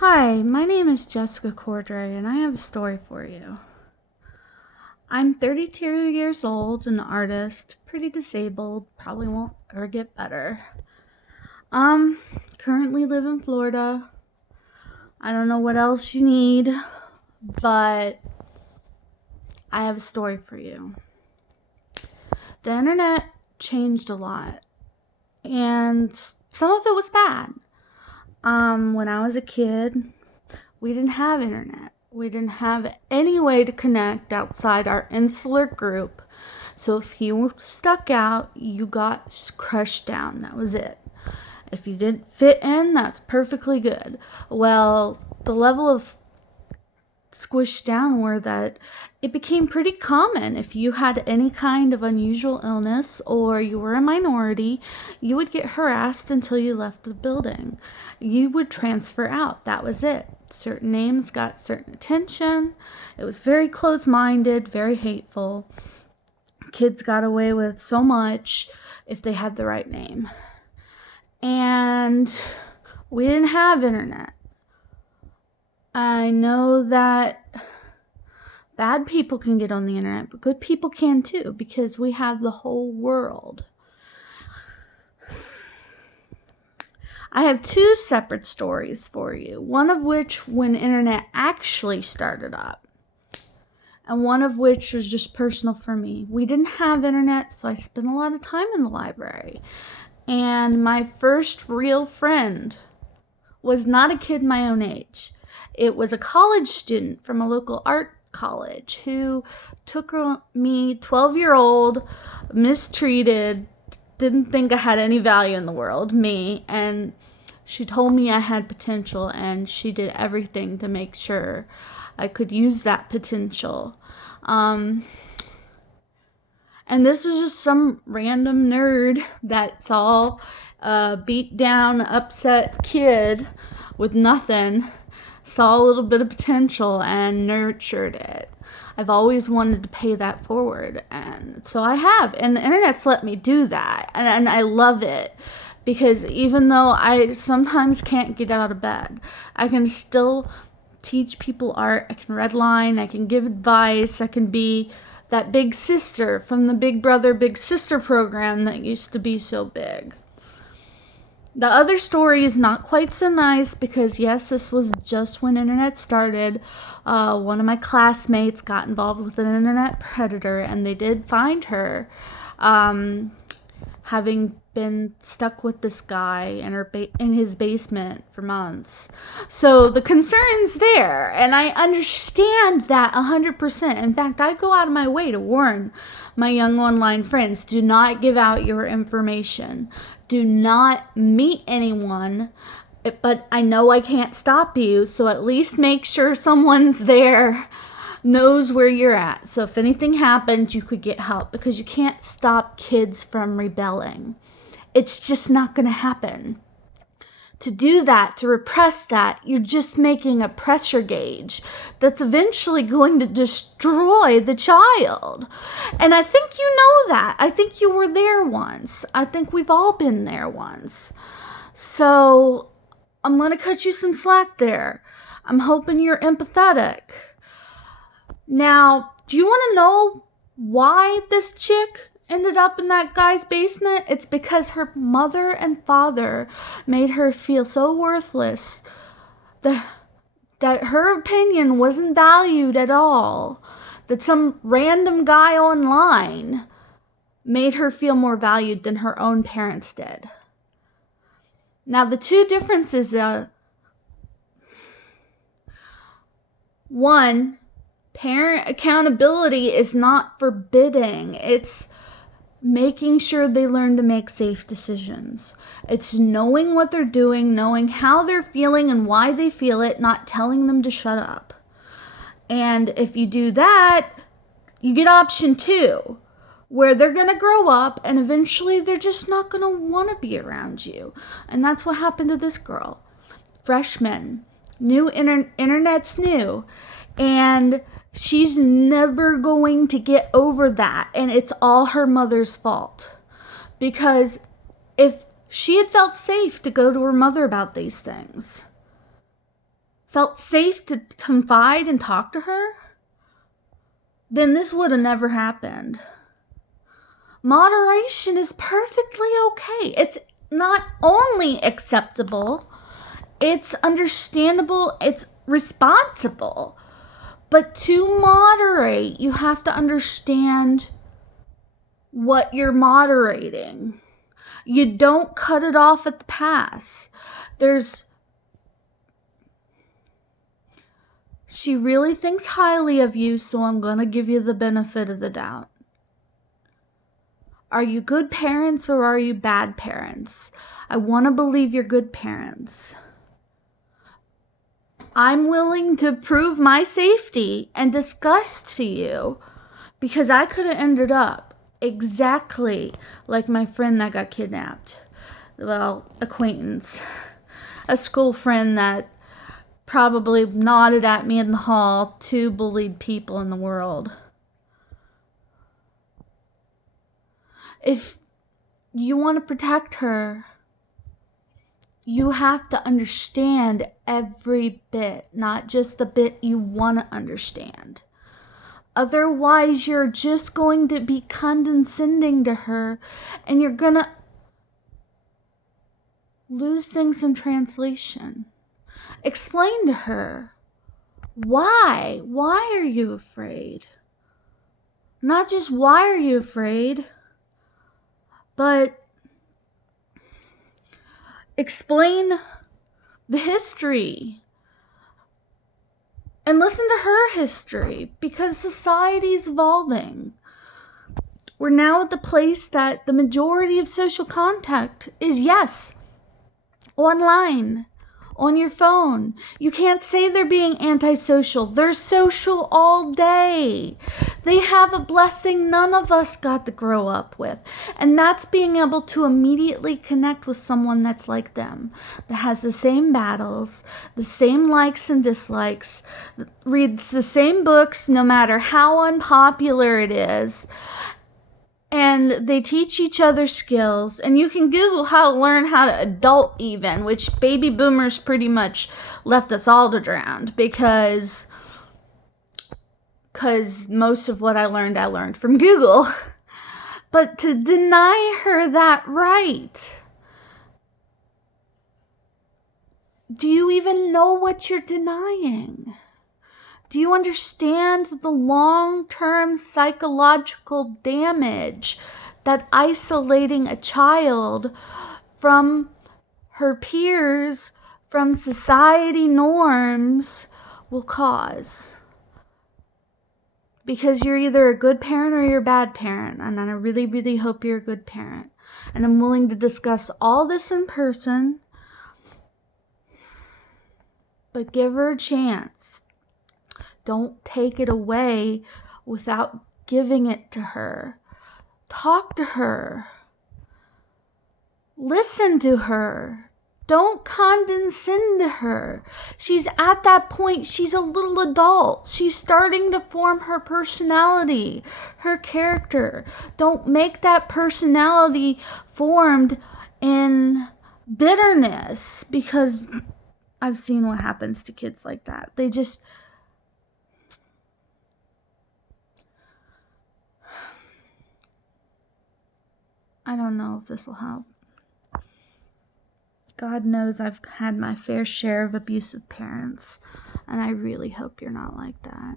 Hi, my name is Jessica Cordray, and I have a story for you. I'm 32 years old, an artist, pretty disabled, probably won't ever get better. Um, Currently live in Florida. I don't know what else you need, but I have a story for you. The internet changed a lot, and some of it was bad. When I was a kid, we didn't have internet. We didn't have any way to connect outside our insular group. So if you were stuck out, you got crushed down. That was it. If you didn't fit in, that's perfectly good. Well, the level of squished down were that it became pretty common if you had any kind of unusual illness or you were a minority, you would get harassed until you left the building. You would transfer out. That was it. Certain names got certain attention. It was very close-minded, very hateful. Kids got away with so much if they had the right name. And we didn't have internet. I know that bad people can get on the internet, but good people can too, because we have the whole world. I have two separate stories for you, one of which when internet actually started up, and one of which was just personal for me. We didn't have internet, so I spent a lot of time in the library. And my first real friend was not a kid my own age. It was a college student from a local art college who took me, 12-year-old, mistreated, didn't think I had any value in the world, me, and she told me I had potential, and she did everything to make sure I could use that potential. And this was just some random nerd that saw a beat down, upset kid with nothing, saw a little bit of potential and nurtured it. I've always wanted to pay that forward, and so I have, and the internet's let me do that, and I love it, because even though I sometimes can't get out of bed, I can still teach people art, I can redline, I can give advice, I can be that big sister from the Big Brother Big Sister program that used to be so big. The other story is not quite so nice because, yes, this was just when internet started. One of my classmates got involved with an internet predator, and they did find her, having been stuck with this guy in his basement for months. So the concern's there, and I understand that 100%. In fact, I go out of my way to warn my young online friends, do not give out your information. Do not meet anyone, but I know I can't stop you, so at least make sure someone's there, knows where you're at. So if anything happens, you could get help, because you can't stop kids from rebelling. It's just not going to happen. To do that, to repress that, you're just making a pressure gauge that's eventually going to destroy the child. And I think you know that. I think you were there once. I think we've all been there once. So I'm going to cut you some slack there. I'm hoping you're empathetic. Now, do you want to know why this chick ended up in that guy's basement? It's because her mother and father made her feel so worthless that her opinion wasn't valued at all. That some random guy online made her feel more valued than her own parents did. Now, the two differences are, one, parent accountability is not forbidding. It's making sure they learn to make safe decisions. It's knowing what they're doing, knowing how they're feeling and why they feel it, not telling them to shut up. And if you do that, you get option two, where they're going to grow up and eventually they're just not going to want to be around you. And that's what happened to this girl. Freshman, new internet's new, and she's never going to get over that, and it's all her mother's fault. Because if she had felt safe to go to her mother about these things, felt safe to confide and talk to her, then this would have never happened. Moderation is perfectly okay. It's not only acceptable, it's understandable, it's responsible. But to moderate, you have to understand what you're moderating. You don't cut it off at the pass. She really thinks highly of you, so I'm going to give you the benefit of the doubt. Are you good parents or are you bad parents? I want to believe you're good parents. I'm willing to prove my safety and discuss to you, because I could have ended up exactly like my friend that got kidnapped. Well, acquaintance. A school friend that probably nodded at me in the hall. 2 bullied people in the world. If you want to protect her, you have to understand every bit, not just the bit you want to understand. Otherwise, you're just going to be condescending to her, and you're going to lose things in translation. Explain to her, why? Why are you afraid? Not just why are you afraid, but explain the history. And listen to her history, because society's evolving. We're now at the place that the majority of social contact is, yes, online, on your phone. You can't say they're being antisocial. They're social all day. They have a blessing none of us got to grow up with. And that's being able to immediately connect with someone that's like them, that has the same battles, the same likes and dislikes, reads the same books no matter how unpopular it is. And they teach each other skills, and you can Google how to learn how to adult even, which baby boomers pretty much left us all to drown, because most of what I learned from Google. But to deny her that right, do you even know what you're denying? Do you understand the long-term psychological damage that isolating a child from her peers, from society norms, will cause? Because you're either a good parent or you're a bad parent, and I really, really hope you're a good parent. And I'm willing to discuss all this in person, but give her a chance. Don't take it away without giving it to her. Talk to her. Listen to her. Don't condescend to her. She's at that point, she's a little adult. She's starting to form her personality, her character. Don't make that personality formed in bitterness, because I've seen what happens to kids like that. I don't know if this will help. God knows I've had my fair share of abusive parents, and I really hope you're not like that.